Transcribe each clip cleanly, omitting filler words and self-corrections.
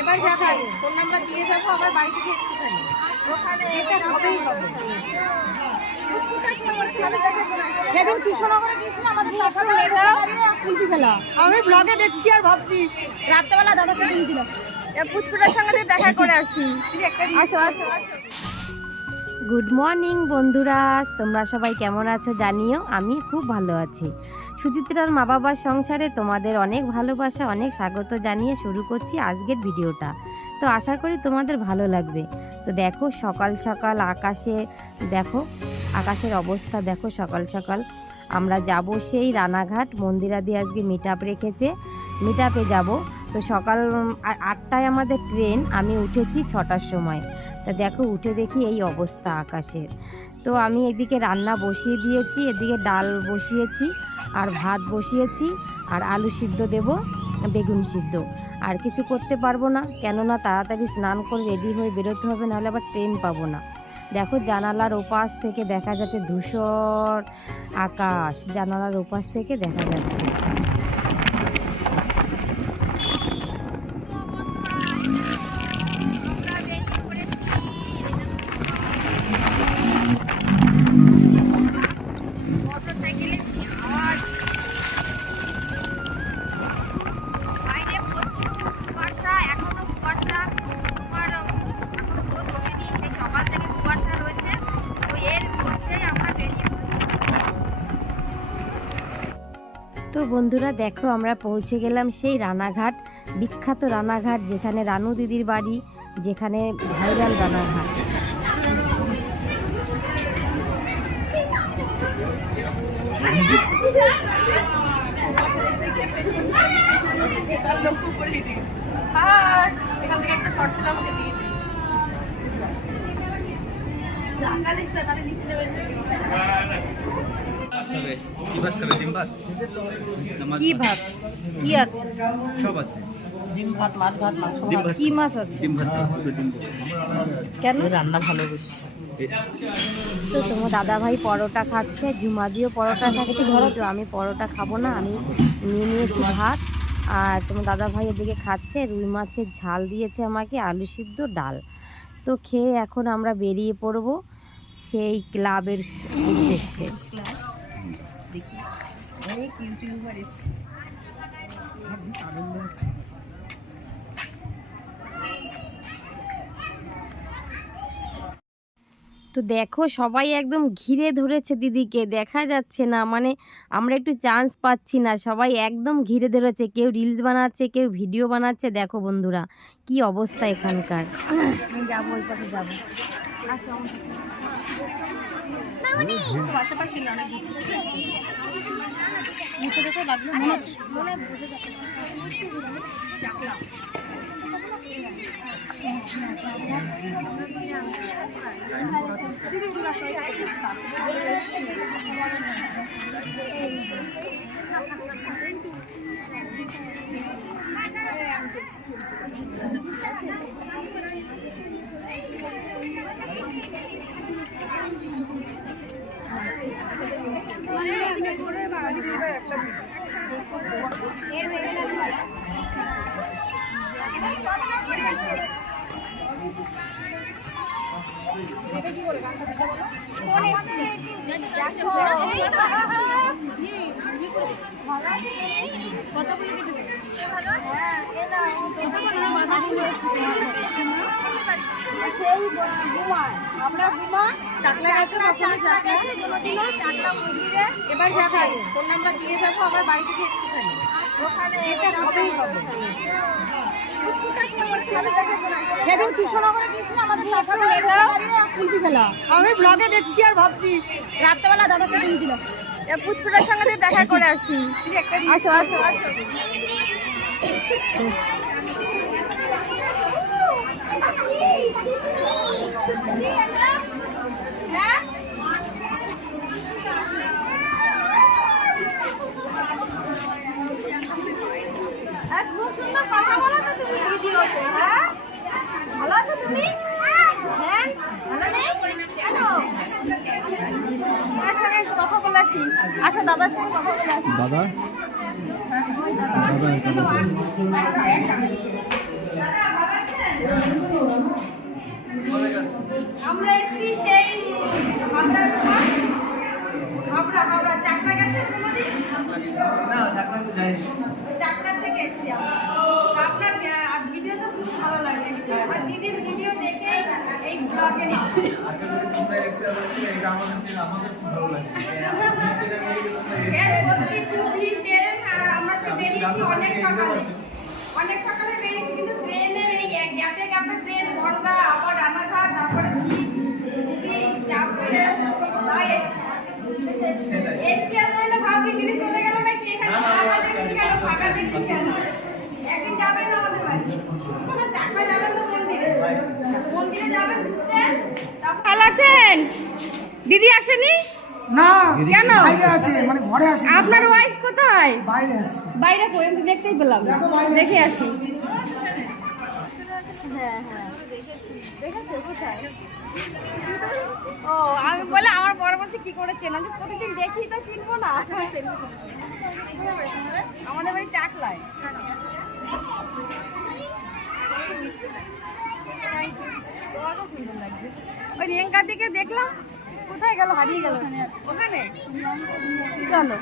এবার যাবে phone number দিয়ে যাবো আমার বাড়ি থেকে একটুখানি ওখানে এটা হবেই হবে। সেদিন কৃষ্ণনগরে গিয়েছিলাম আমাদের কুলপি ফেলা আমি ব্লগে দেখছি আর ভাবছি রাত্রেবেলা দাদার সাথে গিয়েছিলাম পুচকুটার সঙ্গে দেখা করে আসি। আসো আসো। গুড মর্নিং বন্ধুরা, তোমরা সবাই কেমন আছো জানিও। আমি খুব ভালো আছি। সুচিত্রার মা বাবার সংসারে তোমাদের অনেক ভালোবাসা, অনেক স্বাগত জানিয়ে শুরু করছি আজকের ভিডিওটা। তো আশা করি তোমাদের ভালো লাগবে। তো দেখো সকাল সকাল আকাশের অবস্থা দেখো। সকাল সকাল আমরা যাব সেই রানাঘাট। মন্দিরাদি আজকে মিট আপ রেখেছে, মিট আপে যাবো। তো সকাল 8টায় আমাদের ট্রেন, আমি উঠেছি 6টার সময়। তা দেখো উঠে দেখি এই অবস্থা আকাশের। তো আমি এদিকে রান্না বসিয়ে দিয়েছি, এদিকে ডাল বসিয়েছি আর ভাত বসিয়েছি আর আলু সিদ্ধ দেব, বেগুন সিদ্ধ। আর কিছু করতে পারবো না, কেননা তাড়াতাড়ি স্নান করে রেডি হয়ে বেরোতে হবে, নাহলে আবার ট্রেন পাবো না। দেখো জানালার ওপাশ থেকে দেখা যাচ্ছে ধূসর আকাশ, জানালার ওপাশ থেকে দেখা যাচ্ছে। তো বন্ধুরা দেখো আমরা পৌঁছে গেলাম সেই রানাঘাট, বিখ্যাত রানাঘাট, যেখানে রানু দিদির বাড়ি, যেখানে ভাইরাল রানাঘাট। এখান থেকে একটা শর্ট ফিল্ম আমাকে দিয়ে দিই। কি ভাত কি আছে? সব আছে, ডিম ভাত, মাছ ভাত, মাংস ভাত। কি মাছ আছে? ডিম ভাত, ডিম। কেন? রান্না ভালোবাসি। তো তোমার দাদা ভাই পরোটা খাচ্ছে, ঝুমাদিও পরোটা খাচ্ছে। ধরো তো আমি পরোটা খাবো না, আমি নিয়ে নিয়েছি ভাত। আর তোমার দাদা ভাই এদিকে খাচ্ছে, রুই মাছের ঝাল দিয়েছে আমাকে, আলু সিদ্ধ, ডাল। তো খেয়ে এখন আমরা বেরিয়ে পড়বো সেই ক্লাবের উদ্দেশ্যে। তো দেখো সবাই একদম ঘিরে ধরেছে দিদিকে, দেখা যাচ্ছে না, মানে আমরা একটু চান্স পাচ্ছি না। সবাই একদম ঘিরে ধরেছে, কেউ রিলস বানাচ্ছে, কেউ ভিডিও বানাচ্ছে। দেখো বন্ধুরা কি অবস্থা এখানকার। আমি যাবো, ওই পাশে যাবো। এবার যাবে ফোন নাম্বার দিয়ে যাবো আমার বাড়ি থেকে একটুখানি ওখানে এটা হবেই হবে। সেদিন কৃষ্ণনগরে গিয়েছিলাম আমাদের কুলপি ফেলা আমি ব্লগে দেখছি আর ভাবছি রাত্রেবেলা দাদার সাথে গিয়েছিলাম পুচকুটার সঙ্গে দেখা করে আসি। আসো আসো আসো। খুব সুন্দর কথা বলো তো তুমি ভিডিওতে। হ্যাঁ ভালো আছো তুমি? আমরা এসেছি সেই হাবড়া চাকরা গেছে চাকরা থেকে এসেছি আপনার ভিডিও তো খুব ভালো লাগে আর দিদির ভিডিও দেখে এই ব্লগে সত্যি খুবই ট্রেন আর আমরা সে বেরিয়েছি অনেক সকালে বেরিয়েছি কিন্তু ট্রেনের এই গ্যাপে ট্রেন বনগা আবার রানাঘাট তারপরে খুবই চাপ করে এসছি আর মনে ভাবছি দিদি চলে গেল নাকি এখানে ফাঁকা দেখছি কেন একদিন যাবেন না আমাদের বাড়ি চাকমা যাবেন তো মন্দিরে যাবেন ঘুরতে। ভালো আছেন? দিদি আসেনি না কেন? বাইরে আছে, মানে ঘরে আছে। আপনার ওয়াইফ কোথায়? বাইরে আছে। বাইরে কই? আমি দেখতেই পেলাম না। দেখে আসি। ও আমি বলে আমার বড় বলছে কি করে চেনা, যে প্রতিদিন দেখি তো চিনবো না। আমাদের বাড়ি চাকলায়। ওই রিয়াঙ্কার দিকে দেখলাম, কোথায় গেল? হারিয়ে গেল ওখানে। চলো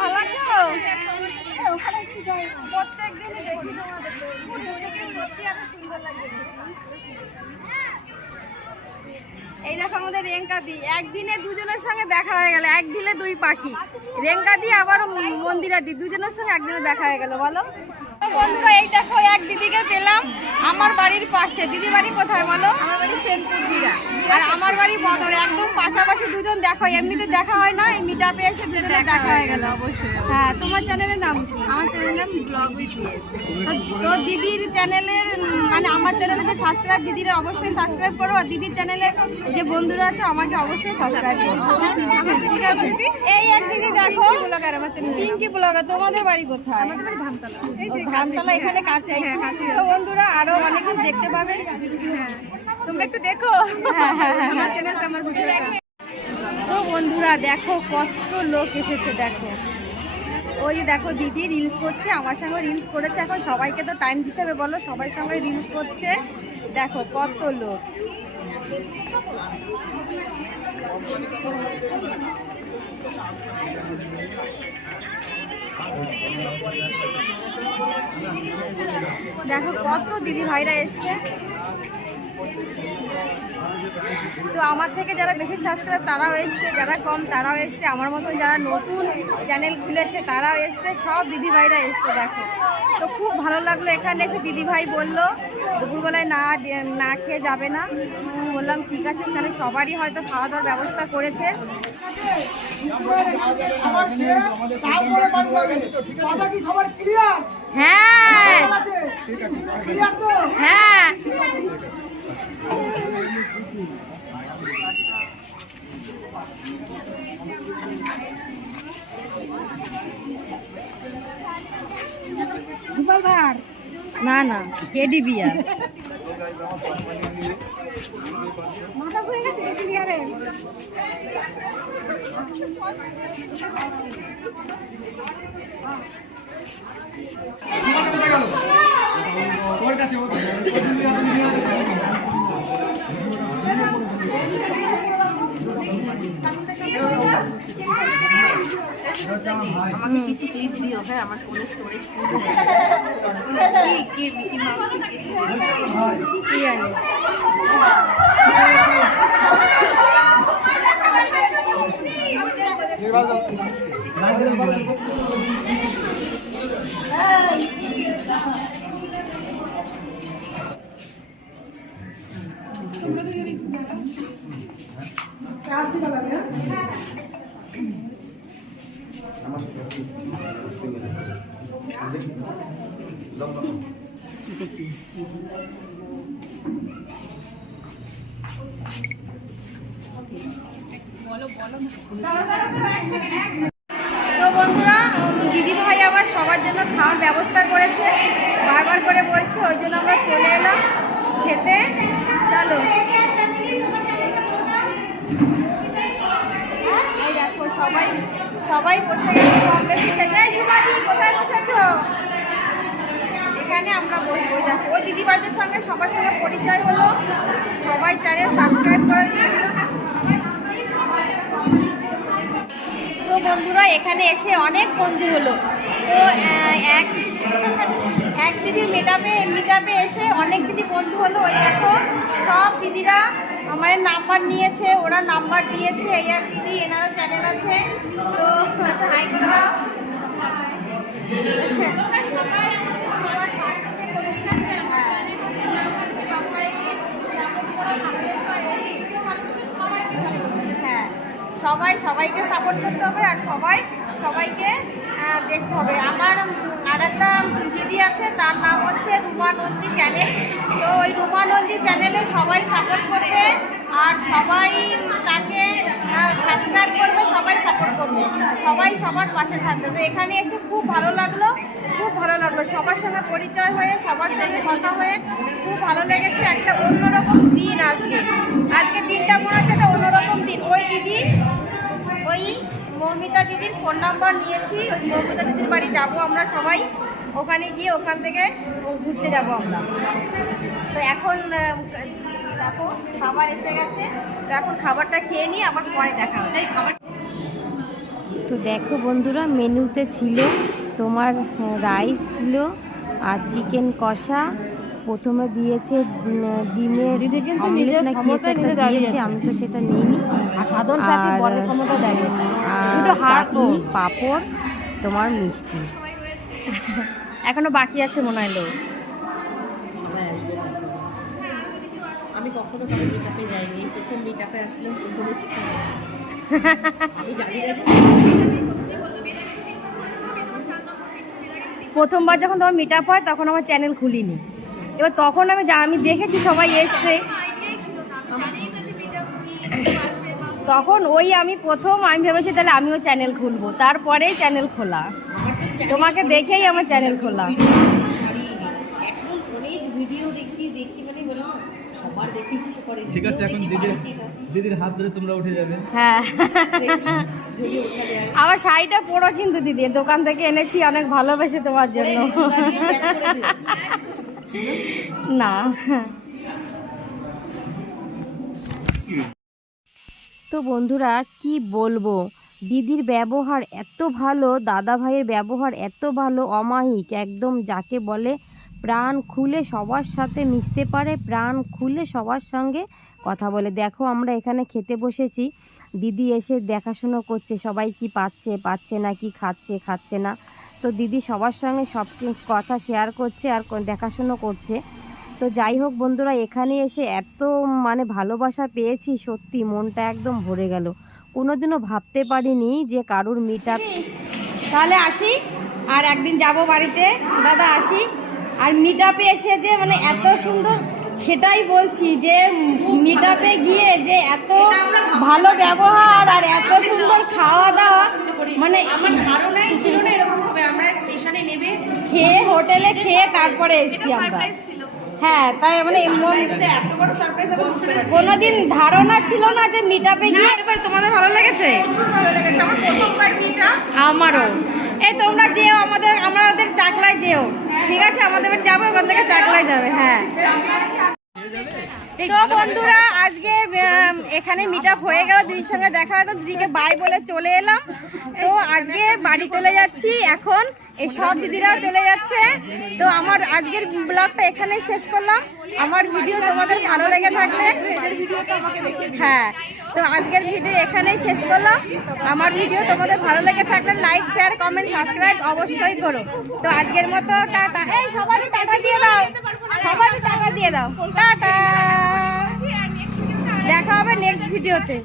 ভালো আছো? প্রত্যেকদিনই দেখি সত্যি এত সুন্দর লাগে। এই দেখো আমাদের রেঙ্কাদি, একদিনে দুজনের সঙ্গে দেখা হয়ে গেল। এক ঢিলে দুই পাখি, রেঙ্কাদি আবারও মন্দিরাদি, দুজনের সঙ্গে একদিনে দেখা হয়ে গেল। বলো বন্ধুরা, এই দেখো এক দিদিকে পেলাম আমার বাড়ির পাশে। দিদি বাড়ি কোথায় বলো? আমার বাড়ি সেনপুর জিরা, আর আমার বাড়ি বদরে। একদম পাশাপাশি দুজন দেখা, এমনিতে দেখা হয় না, এই মিট আপে এসে দুজনে দেখা হয়ে গেল। অবশ্যই। হ্যাঁ, তোমার চ্যানেলের নাম? আমার চ্যানেলের নাম ব্লগ উইথ ইয়েস। তো দিদির চ্যানেলের মানে আমার চ্যানেলে যে সাবস্ক্রাইব, দিদিরা অবশ্যই সাবস্ক্রাইব করো, আর দিদির চ্যানেলে যে বন্ধুরা আছে আমাকে অবশ্যই সাবস্ক্রাইব করো। ঠিক আছে? এই এক দিদি দেখো পিঙ্কি ব্লগার। তোমাদের বাড়ি কোথায়? ধানতলা, এখানে কাছে। তো বন্ধুরা আরো অনেক কিছু দেখতে পাবে, তোমরা একটু দেখো। তো বন্ধুরা দেখো কত লোক এসেছে, দেখো ওই দেখো দিদি রিলস করছে, আমার সঙ্গে রিলস করেছে। এখন সবাইকে তো টাইম দিতে হবে, বলো, সবাই সঙ্গে রিলস করছে। দেখো কত লোক। দেখো কত দিদি ভাইরা এসছে। তো আমার থেকে যারা বেশি সাবস্ক্রাইব তারাও এসছে, যারা কম তারাও এসছে, আমার মতন যারা নতুন চ্যানেল খুলেছে তারাও এসছে, সব দিদি ভাইরা এসছে। দেখো তো খুব ভালো লাগলো এখানে এসে। দিদি ভাই বললো দুপুরবেলায় না খেয়ে যাবে না। বললাম ঠিক আছে, এখানে সবারই হয়তো খাওয়া দাওয়ার ব্যবস্থা করেছে। হ্যাঁ হ্যাঁ, না না কেডি বিয়ার। মাথা ঘুরে গেছে কেডি বিয়ারে। আমাকে কিছু ক্লিপ দিও। হ্যাঁ, আমার ফোনে স্টোরেজ ফুল কি মিকি মাউস কি জানি। তো বন্ধুরা, দিদি ভাই আবার সবার জন্য খাওয়ার ব্যবস্থা করেছে, বারবার করে বলছে, ওই জন্য আমরা চলে এলাম খেতে। চলো, এই দেখো সবাই সবাই বসে গেছে কম বেশি থেকে। ঝুমাদি কোথায় বসেছো? এখানে আমরা বসবো। দেখো ওই দিদিবাদের সঙ্গে সবার সঙ্গে পরিচয় হলো, সবাই চ্যানেল সাবস্ক্রাইব করে দিন। তো বন্ধুরা এখানে এসে অনেক বন্ধু হলো। তো এক দিদির মিটআপে এসে অনেক দিদি বন্ধু হলো। ওই দেখো সব দিদিরা আমার নাম্বার নিয়েছে, ওরা নাম্বার দিয়েছে। এই এক দিদি, এনারও চ্যানেল আছে। তো হাই করে দাও। হ্যাঁ, সবাইকে সাপোর্ট করতে হবে আর সবাইকে দেখতে হবে। আমার আর একটা দিদি আছে, তার নাম হচ্ছে রুমা নন্দী চ্যানেল। তো ওই রুমা নন্দী চ্যানেলে সবাই সাপোর্ট করবে আর সবাই তাকে সাবস্ক্রাইব করবে, সবাই সাপোর্ট করবে, সবাই সবার পাশে থাকবে। তো এখানে এসে খুব ভালো লাগলো, সবার সঙ্গে পরিচয় হয়ে, সবার সঙ্গে কথা হয়ে খুব ভালো লেগেছে। একটা অন্যরকম দিন আজকের দিনটা মনে হচ্ছে একটা অন্যরকম দিন। ওই মৌমিতা দিদির ফোন নাম্বার নিয়েছি, ওই মৌমিতা দিদির বাড়ি যাবো আমরা সবাই। ওখানে গিয়ে ওখান থেকে ঘুরতে যাব আমরা। তো এখন দেখো খাবার এসে গেছে, তো এখন খাবারটা খেয়ে নিয়ে আবার পরে দেখা হবে। তো দেখো বন্ধুরা, মেনুতে ছিল তোমার রাইস ছিল আর চিকেন কষা, প্রথমে দিয়েছে ডিমের অমলেট না কি একটা দিয়েছে, আমি তো সেটা নিইনি। আর চাটনি, পাঁপড়, তোমার মিষ্টি। এখনো বাকি আছে মনে হয় লোক। আমি কখনো কারো মিটআপে যাইনি, প্রথম মিটআপে আসলাম, প্রথমে চিকেন আমি জানি না। প্রথমবার যখন তোমার মিটআপ হয় তখন আমার চ্যানেল খুলিনি। এবার তখন আমি দেখেছি সবাই এসছে, তখন আমি ভেবেছি তাহলে আমিও চ্যানেল খুলবো, তারপরেই চ্যানেল খোলা। তোমাকে দেখেই আমার চ্যানেল খোলা। এখন অনেক ভিডিও দেখি মানে বললাম সবার দেখি ইচ্ছে করে। ঠিক আছে, এখন দিদির হাত ধরে তোমরা উঠে যাবে। হ্যাঁ, যদি ওঠা যায় আমার শাড়িটা পরো কিন্তু দিদি, দোকান থেকে এনেছি অনেক ভালোবেসে তোমার জন্য। না, তো বন্ধুরা কি বলবো, দিদির ব্যবহার এত ভালো, দাদা ভাইয়ের ব্যবহার এত ভালো, অমায়িক একদম, যাকে বলে প্রাণ খুলে সবার সাথে মিশতে পারে, প্রাণ খুলে সবার সঙ্গে কথা বলে। দেখো আমরা এখানে খেতে বসেছি, দিদি এসে দেখাশুনো করছে সবাই কি পাচ্ছে না, কি খাচ্ছে না। তো দিদি সবার সঙ্গে সব কথা শেয়ার করছে আর দেখাশুনো করছে। তো যাই হোক বন্ধুরা, এখানে এসে এত ভালোবাসা পেয়েছি, সত্যি মনটা একদম ভরে গেল। কোনোদিনও ভাবতে পারিনি যে কারুর মিটআপ। তাহলে আসি, আর একদিন যাব বাড়িতে দাদা, আসি। আর মিটআপে এসে যে এত সুন্দর, সেটাই বলছি যে মিটআপে গিয়ে যে এত ভালো ব্যবহার আর এত সুন্দর খাওয়া দাওয়া, আমার ধারণাই ছিল না এরকম হবে। আমরা স্টেশনে নেবে খেয়ে, হোটেলে খেয়ে তারপরে এসেছি আমরা। হ্যাঁ, তাই এত বড় সারপ্রাইজ কোনোদিন ধারণা ছিল না যে মিটআপে গিয়ে। এবার তোমাদের ভালো লেগেছে? ভালো লেগেছে আমার প্রথমবার মিটআপ। আমারও। এই তোমরা যেও, আমাদের চাকলায় যেও, ঠিক আছে? আমাদের যাবো, এখান থেকে চাকলায় যাবে। হ্যাঁ। তো বন্ধুরা, আজকে এখানে মিটআপ হয়ে গেল, দিদির সঙ্গে দেখা হয়ে গেল, দিদিকে বাই বলে চলে এলাম। তো আজকে বাড়ি চলে যাচ্ছি এখন, এই সব দিদিরাও চলে যাচ্ছে। তো আমার আজকের ব্লগটা এখানেই শেষ করলাম। আমার ভিডিও তোমাদের ভালো লেগে থাকলে, হ্যাঁ, তো আজকের ভিডিও এখানেই শেষ করলাম। আমার ভিডিও তোমাদের ভালো লেগে থাকলে লাইক, শেয়ার, কমেন্ট, সাবস্ক্রাইব অবশ্যই করো। তো আজকের মতো টাটা। এই সবাই টাটা দিয়ে দাও, টাটা। দেখা হবে নেক্সট ভিডিওতে।